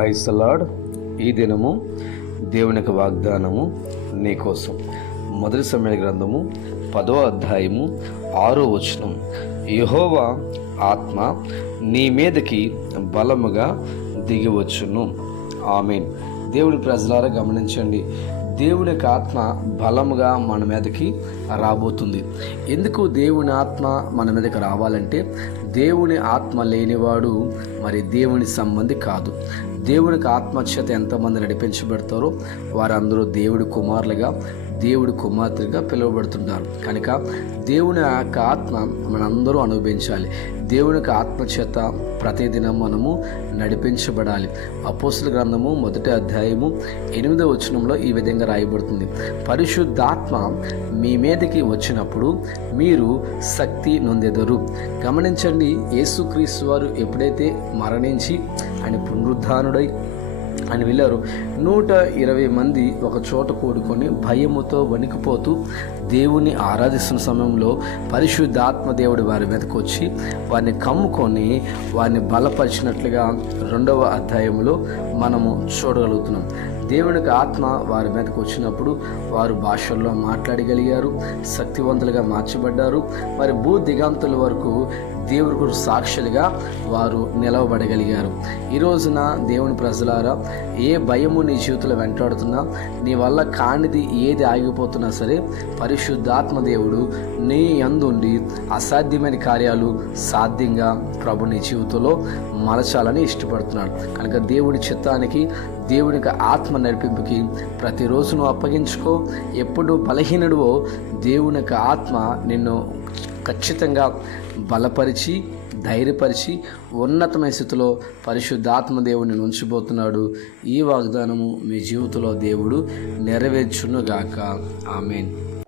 Price ఈ దినము దేవుని యొక్క వాగ్దానము నీకోసం మొదటి సమయ గ్రంథము పదో అధ్యాయము ఆరో వచనం. యహోవా ఆత్మ నీ మీదకి బలముగా దిగివచ్చును ఆమెన్. దేవుడి ప్రజలారా గమనించండి. దేవుని యొక్క ఆత్మ బలముగా మన మీదకి రాబోతుంది. ఎందుకు దేవుని ఆత్మ మన మీదకి రావాలంటే దేవుని ఆత్మ లేనివాడు మరి దేవుని సంబంధి కాదు. దేవునికి ఆత్మక్షత ఎంతమంది నడిపించబడతారో వారందరూ దేవుడి కుమారులుగా దేవుడి కుమార్తెగా పిలువబడుతుంటారు. కనుక దేవుని యొక్క ఆత్మ మనందరూ అనుభవించాలి. దేవునికి యొక్క ఆత్మచేత ప్రతిదినం మనము నడిపించబడాలి. అపోసుల గ్రంథము మొదటి అధ్యాయము ఎనిమిదవ వచనంలో ఈ విధంగా రాయబడుతుంది. పరిశుద్ధాత్మ మీ మీదకి వచ్చినప్పుడు మీరు శక్తి నొందెదరు. గమనించండి యేసుక్రీస్తు వారు ఎప్పుడైతే మరణించి ఆయన పునరుద్ధానుడై అని వెళ్ళారు. నూట ఇరవై మంది ఒక చోట కూడుకొని భయముతో వణికిపోతూ దేవుని ఆరాధిస్తున్న సమయంలో పరిశుద్ధాత్మ దేవుడు వారి మీదకి వచ్చి వారిని కమ్ముకొని వారిని బలపరిచినట్లుగా రెండవ అధ్యాయంలో మనము చూడగలుగుతున్నాం. దేవునికి ఆత్మ వారి మీదకి వచ్చినప్పుడు వారు భాషల్లో మాట్లాడగలిగారు శక్తివంతులుగా మార్చబడ్డారు. మరి భూ దిగాంతుల వరకు దేవుడి సాక్షులుగా వారు నిలవబడగలిగారు. ఈ రోజున దేవుని ప్రజలారా ఏ భయము నీ జీవితంలో వెంటాడుతున్నా నీ వల్ల కానిది ఏది ఆగిపోతున్నా సరే పరిశుద్ధాత్మ దేవుడు నీ అందుండి అసాధ్యమైన కార్యాలు సాధ్యంగా ప్రభు నీ జీవితంలో మలచాలని ఇష్టపడుతున్నాడు. కనుక దేవుడి చిత్తానికి దేవునికి ఆత్మ నడిపింపుకి ప్రతిరోజు నువ్వు అప్పగించుకో. ఎప్పుడు బలహీనుడువో దేవుని యొక్క ఆత్మ నిన్ను ఖచ్చితంగా బలపరిచి ధైర్యపరిచి ఉన్నతమైన స్థితిలో పరిశుద్ధాత్మ దేవుడిని ఉంచిపోతున్నాడు ఈ వాగ్దానము మీ జీవితంలో దేవుడు నెరవేర్చునుగాక. ఆమెన్.